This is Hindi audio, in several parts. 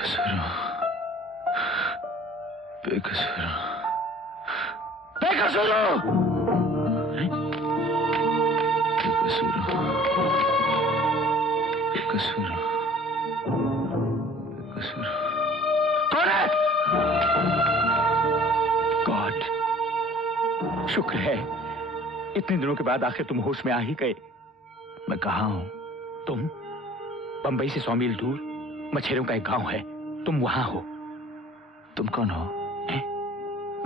बेकसूर हूँ, बेकसूर हूँ, बेकसूर हूँ, बेकसूर हूँ, बेकसूर हूँ, बेकसूर हूँ। कौन है? गॉड, शुक्र है इतने दिनों के बाद आखिर तुम होश में आ ही गए। मैं कहाँ हूँ? तुम बंबई से 100 मील दूर मछेरों का एक गांव है, तुम वहां हो। तुम कौन हो?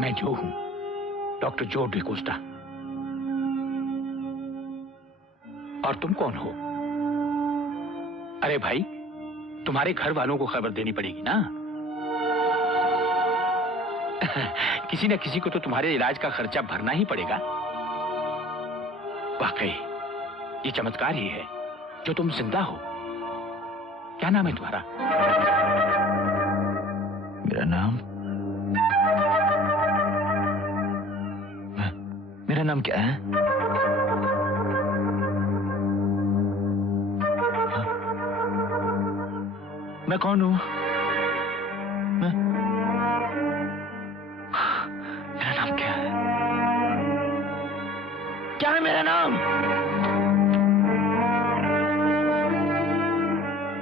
मैं जो हूं, डॉक्टर जो डिकोस्टा। और तुम कौन हो? अरे भाई, तुम्हारे घर वालों को खबर देनी पड़ेगी ना। किसी न किसी को तो तुम्हारे इलाज का खर्चा भरना ही पड़ेगा। वाकई ये चमत्कार ही है जो तुम जिंदा हो। क्या नाम है तुम्हारा? मेरा नाम क्या है? मैं कौन हूं? मेरा नाम क्या है? क्या है मेरा नाम?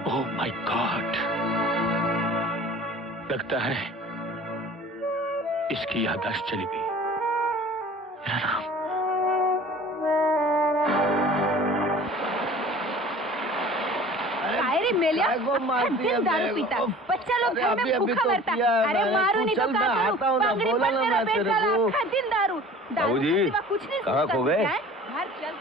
ओह माय गॉड, लगता है इसकी याददाश्त चली गई। मेरा नाम दिन दारू पीता, बच्चा लोग घर में भूखा मरता। अरे मारो नहीं तो क्या करूं? पगड़ी पर मेरा पेट डाला, आखा दिन दारू। दारू के सिवा कुछ नहीं कहाँ खो गए? घर चल।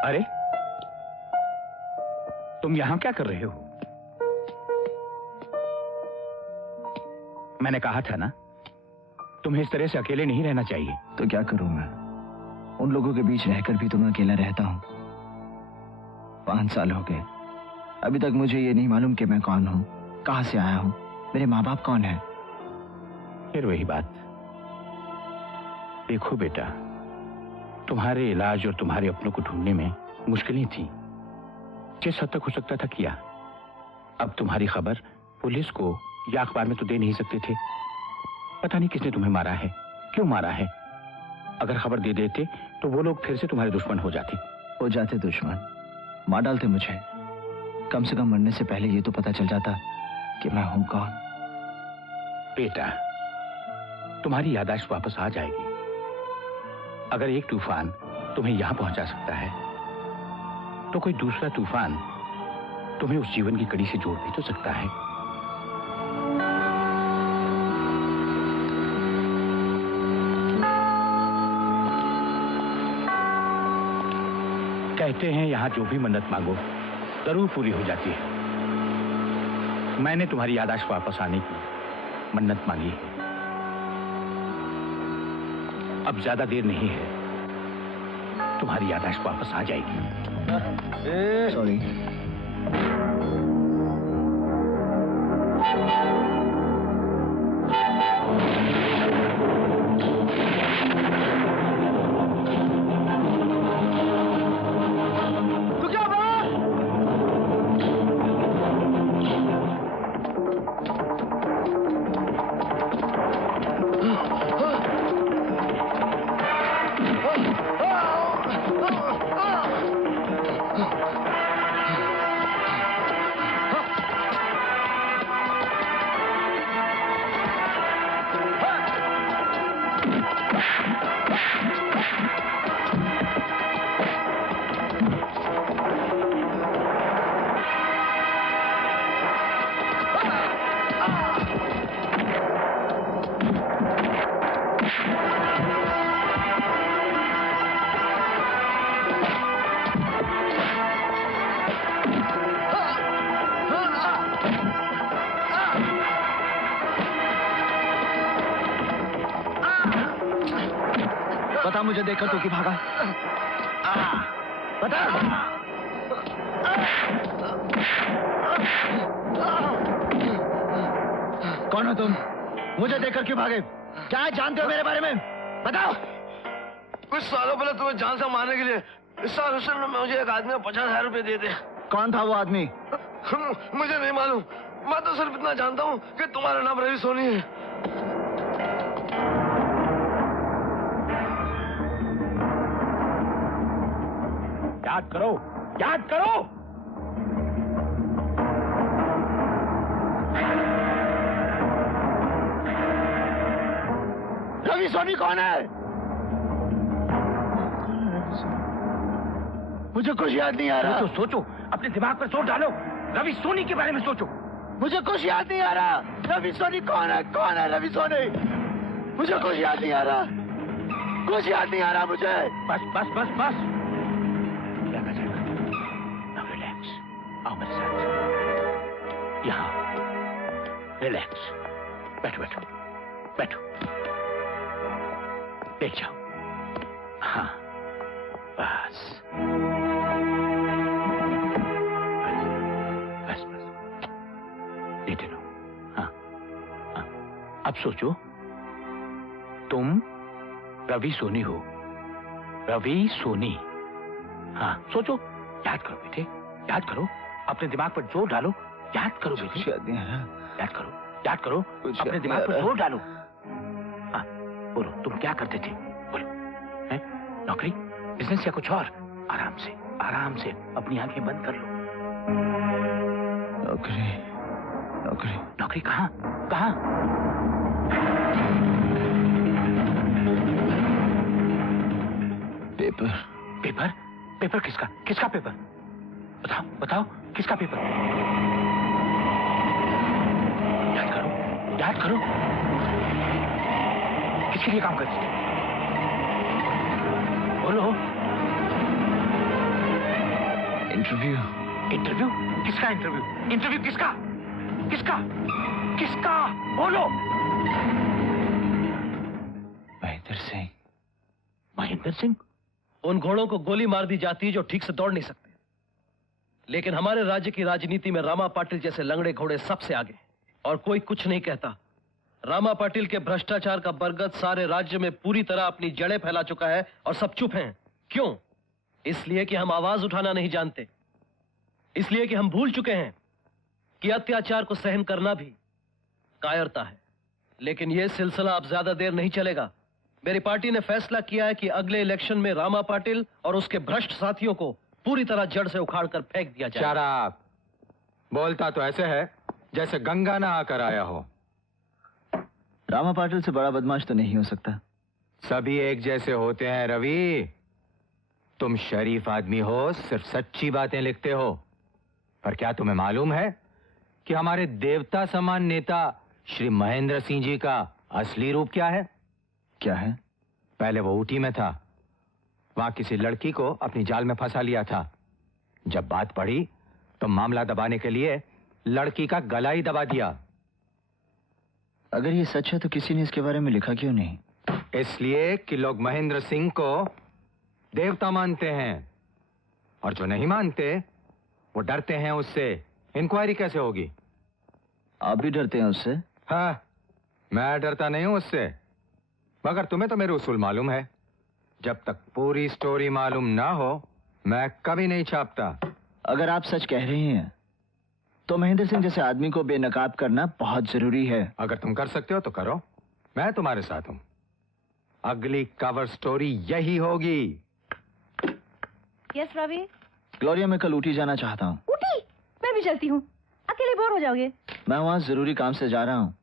अरे तुम यहां क्या कर रहे हो? मैंने कहा था ना, तुम्हें इस तरह से अकेले नहीं रहना चाहिए। तो क्या करूं मैं? उन लोगों के बीच रहकर भी तो मैं अकेला रहता हूं। 5 साल हो गए, अभी तक मुझे ये नहीं मालूम कि मैं कौन हूं, कहां से आया हूं, मेरे माँ बाप कौन है। फिर वही बात। देखो बेटा, तुम्हारे इलाज और तुम्हारे अपनों को ढूंढने में मुश्किलें थी, जिस हद तक हो सकता था किया। अब तुम्हारी खबर पुलिस को या अखबार में तो दे नहीं सकते थे। पता नहीं किसने तुम्हें मारा है, क्यों मारा है। अगर खबर दे देते तो वो लोग फिर से तुम्हारे दुश्मन हो जाते दुश्मन, मार डालते मुझे। कम से कम मरने से पहले ये तो पता चल जाता कि मैं हूं कौन। बेटा, तुम्हारी याददाश्त वापस आ जाएगी। अगर एक तूफान तुम्हें यहां पहुंचा सकता है, तो कोई दूसरा तूफान तुम्हें उस जीवन की कड़ी से जोड़ भी तो सकता है। कहते हैं यहां जो भी मन्नत मांगो जरूर पूरी हो जाती है। मैंने तुम्हारी याददाश्त वापस आने की मन्नत मांगी है। अब ज्यादा देर नहीं है, तुम्हारी याददाश्त वापस आ जाएगी। सॉरी। मुझे देखकर तू क्यों भागा? बता। कौन हो तुम? मुझे देखकर क्यों भागे? क्या जानते हो मेरे बारे में? बताओ। कुछ सालों पहले तुम्हें जान से मारने के लिए इस हुसैन में मुझे एक आदमी 50,000 रुपए दे दे। कौन था वो आदमी? मुझे नहीं मालूम। मैं तो सिर्फ इतना जानता हूँ कि तुम्हारा नाम रवि सोनी है। याद करो, याद करो। रवि सोनी कौन है? मुझे कुछ याद नहीं आ रहा। सोचो, अपने दिमाग पर जोर डालो। रवि सोनी के बारे में सोचो। मुझे कुछ याद नहीं आ रहा। रवि सोनी कौन है? कौन है रवि सोनी? मुझे कुछ याद नहीं आ रहा। कुछ याद नहीं आ रहा मुझे। बस बस बस बस। क्या कर जाएगा? Now relax. आओ मेरे साथ। यहाँ रिलैक्स। बैठो बैठो बैठो। देख जाओ। हाँ बस बस बस। लेटे लो। हाँ हाँ। अब सोचो, तुम रवि सोनी हो। रवि सोनी। हाँ सोचो, याद करो बेटे, याद करो। अपने दिमाग पर जोर डालो। याद करो बेटे, याद नहीं आ रहा। याद करो, याद करो। अपने दिमाग पर जोर डालो। हाँ बोलो, तुम क्या करते थे? बोलो। हैं? नौकरी, बिजनेस या कुछ और? आराम से, आराम से अपनी आंखें बंद कर लो। नौकरी, नौकरी। नौकरी कहाँ? कहाँ? पेपर। पेपर? पेपर किसका? किसका पेपर? बताओ बताओ, किसका पेपर? याद करो, याद करो। किसके लिए काम करते थे? बोलो। इंटरव्यू। इंटरव्यू? किसका इंटरव्यू? इंटरव्यू किसका? किसका? किसका? बोलो। महेंद्र सिंह। महेंद्र सिंह? उन घोड़ों को गोली मार दी जाती है जो ठीक से दौड़ नहीं सकते, लेकिन हमारे राज्य की राजनीति में रामा पाटिल जैसे लंगड़े घोड़े सबसे आगे, और कोई कुछ नहीं कहता। रामा पाटिल के भ्रष्टाचार का बरगद सारे राज्य में पूरी तरह अपनी जड़ें फैला चुका है और सब चुप हैं। क्यों? इसलिए कि हम आवाज उठाना नहीं जानते, इसलिए कि हम भूल चुके हैं कि अत्याचार को सहन करना भी कायरता है। लेकिन यह सिलसिला अब ज्यादा देर नहीं चलेगा। मेरी पार्टी ने फैसला किया है कि अगले इलेक्शन में रामा पाटिल और उसके भ्रष्ट साथियों को पूरी तरह जड़ से उखाड़कर फेंक दिया जाए। शराब बोलता तो ऐसे है जैसे गंगा ना आकर आया हो। रामा पाटिल से बड़ा बदमाश तो नहीं हो सकता। सभी एक जैसे होते हैं रवि। तुम शरीफ आदमी हो, सिर्फ सच्ची बातें लिखते हो। पर क्या तुम्हें मालूम है कि हमारे देवता समान नेता श्री महेंद्र सिंह जी का असली रूप क्या है? क्या है? पहले वो ऊटी में था, वहां किसी लड़की को अपनी जाल में फंसा लिया था। जब बात पड़ी तो मामला दबाने के लिए लड़की का गला ही दबा दिया। अगर ये सच है तो किसी ने इसके बारे में लिखा क्यों नहीं? इसलिए कि लोग महेंद्र सिंह को देवता मानते हैं, और जो नहीं मानते वो डरते हैं उससे। इंक्वायरी कैसे होगी? आप भी डरते हैं उससे? हाँ, मैं डरता नहीं हूं उससे, मगर तुम्हें तो मेरे उसूल मालूम है। जब तक पूरी स्टोरी मालूम ना हो मैं कभी नहीं छापता। अगर आप सच कह रहे हैं तो महेंद्र सिंह जैसे आदमी को बेनकाब करना बहुत जरूरी है। अगर तुम कर सकते हो तो करो, मैं तुम्हारे साथ हूं। अगली कवर स्टोरी यही होगी। यस रवि। ग्लोरिया, मैं कल ऊटी जाना चाहता हूँ। ऊटी? मैं भी चलती हूँ, अकेले बोर हो जाओगे। मैं वहाँ जरूरी काम से जा रहा हूँ,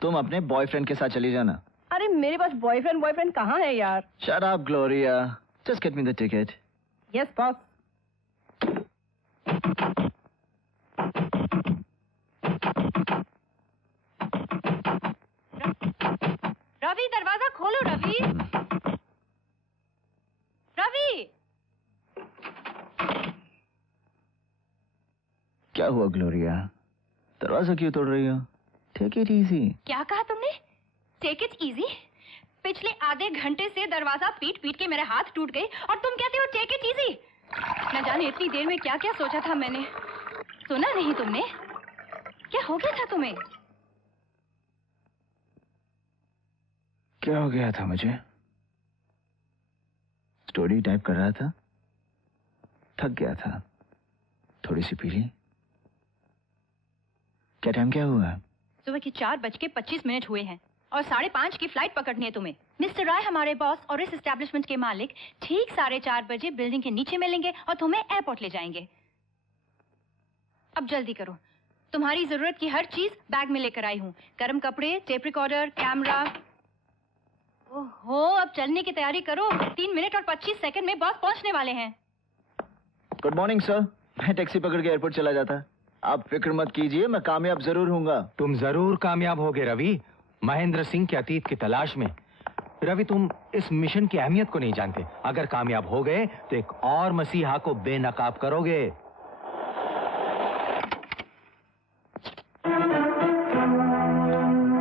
तुम अपने बॉयफ्रेंड के साथ चली जाना। अरे मेरे पास बॉयफ्रेंड कहाँ है यार? Shut up, Gloria. Just get me the ticket. Yes boss. Ravi दरवाजा खोलो। रवि, रवि। क्या हुआ ग्लोरिया? दरवाजा क्यों तोड़ रही हो? Take it easy. क्या कहा तुमने? Take it easy? पिछले आधे घंटे से दरवाजा पीट पीट के मेरे हाथ टूट गए और तुम कहते हो टेक इट इजी। न जाने इतनी देर में क्या क्या सोचा था मैंने। सुना नहीं तुमने? क्या हो गया था तुम्हें? क्या हो गया था मुझे? स्टोरी टाइप कर रहा था, थक गया था, थोड़ी सी पी ली। क्या टाइम क्या हुआ? सुबह के 4:25 हुए हैं और 5:30 की फ्लाइट पकड़नी है तुम्हें। मिस्टर राय हमारे बॉस और इस एस्टेब्लिशमेंट के मालिक ठीक 4:30 बजे बिल्डिंग के नीचे मिलेंगे और तुम्हें एयरपोर्ट ले जाएंगे। अब जल्दी करो, तुम्हारी जरूरत की हर चीज बैग में लेकर आई हूँ। गर्म कपड़े, टेप रिकॉर्डर, कैमरा। ओहो, अब चलने की तैयारी करो। 3 मिनट और 25 सेकंड में बॉस पहुंचने वाले हैं। Good morning sir. मैं टैक्सी पकड़ के एयरपोर्ट चला जाता। आप फिक्र मत कीजिए, मैं कामयाब जरूर होऊंगा। तुम जरूर कामयाब होगे रवि, महेंद्र सिंह के अतीत की तलाश में। रवि, तुम इस मिशन की अहमियत को नहीं जानते। अगर कामयाब हो गए तो एक और मसीहा को बेनकाब करोगे।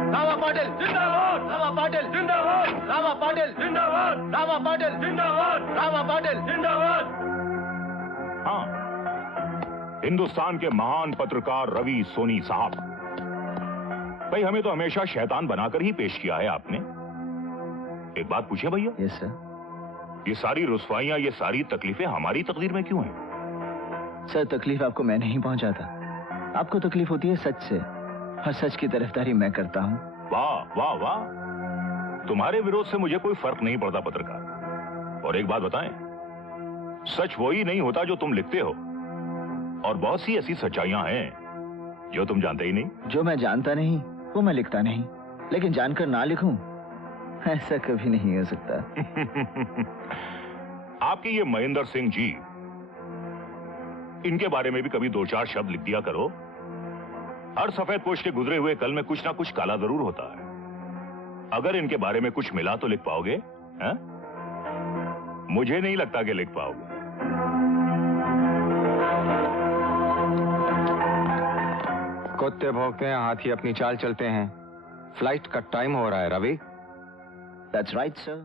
रामा पाटिल जिंदाबाद, रामा पाटिल जिंदाबाद, रामा पाटिल जिंदाबाद, रामा पाटिल जिंदाबाद, रामा पाटिल जिंदाबाद। हाँ, हिंदुस्तान के महान पत्रकार रवि सोनी साहब, भाई हमें तो हमेशा शैतान बनाकर ही पेश किया है आपने। एक बात पूछे भैया? Yes sir. ये सारी रुस्वाइयां, ये सारी तकलीफें हमारी तकदीर में क्यों हैं? सर, तकलीफ आपको मैं नहीं पहुंचाता, आपको तकलीफ होती है सच से, और सच की तरफदारी मैं करता हूँ। वाह वाह वाह, तुम्हारे विरोध से मुझे कोई फर्क नहीं पड़ता पत्रकार। और एक बात बताएं, सच वही नहीं होता जो तुम लिखते हो, और बहुत सी ऐसी सच्चाइयां हैं जो तुम जानते ही नहीं। जो मैं जानता नहीं वो मैं लिखता नहीं, लेकिन जानकर ना लिखूं ऐसा कभी नहीं हो सकता। आपके ये महेंद्र सिंह जी, इनके बारे में भी कभी 2-4 शब्द लिख दिया करो। हर सफेद पोश के गुजरे हुए कल में कुछ ना कुछ काला जरूर होता है। अगर इनके बारे में कुछ मिला तो लिख पाओगे? हैं? मुझे नहीं लगता कि लिख पाओगे। कुत्ते भौंकते हैं, हाथी अपनी चाल चलते हैं। फ्लाइट का टाइम हो रहा है रवि। That's right, sir.